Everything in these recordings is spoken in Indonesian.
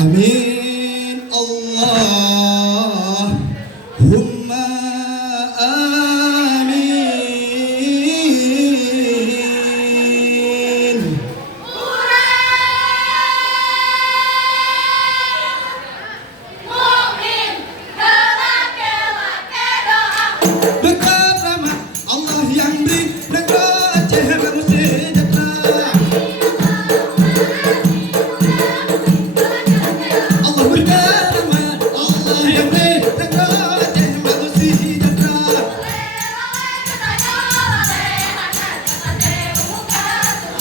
Amin Allahumma amin. Mukmin gelake doa. Berkat rahmat Allah yang beri negara Aceh Baru sejahtera. Allah berkat rahmat Allah yang beri negara Aceh Baru sejahtera.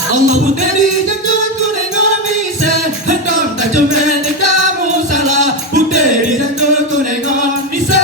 Allah puteri jangkut kunengon bisa hentam tak cuma kamu salah puteri jangkut kunengon bisa.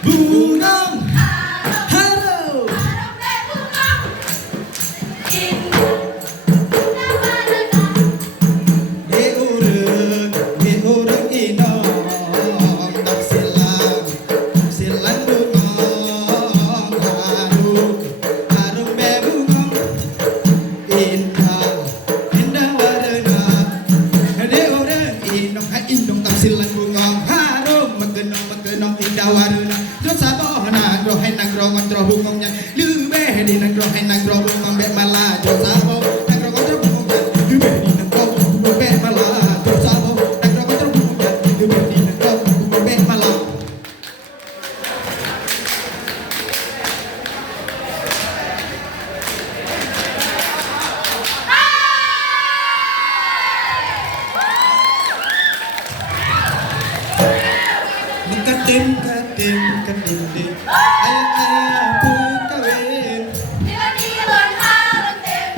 Bungong harum di urang inong tak silang bungong harum be bungong indah warna di urang inong tak silang bungong harum mengenong indah warna do sabona do hay nang ro ngon bungongnya lube di nang ro hay nang ro bungong be malah do sabo nang ro ngon bungongnya lube di nang ro bungong be malah do sabo nang ro ngon bungongnya lube di nang ro bungong be malah. Katim ayah ayah pun kawin. Dila-dilan harente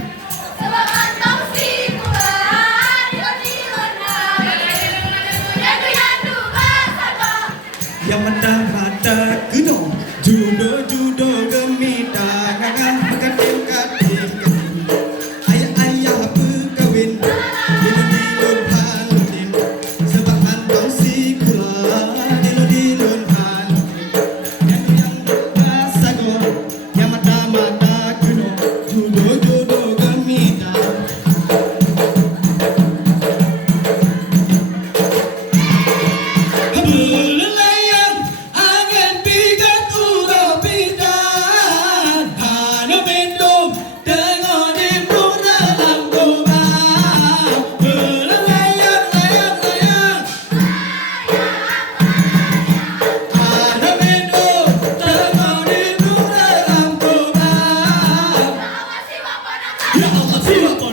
Siapa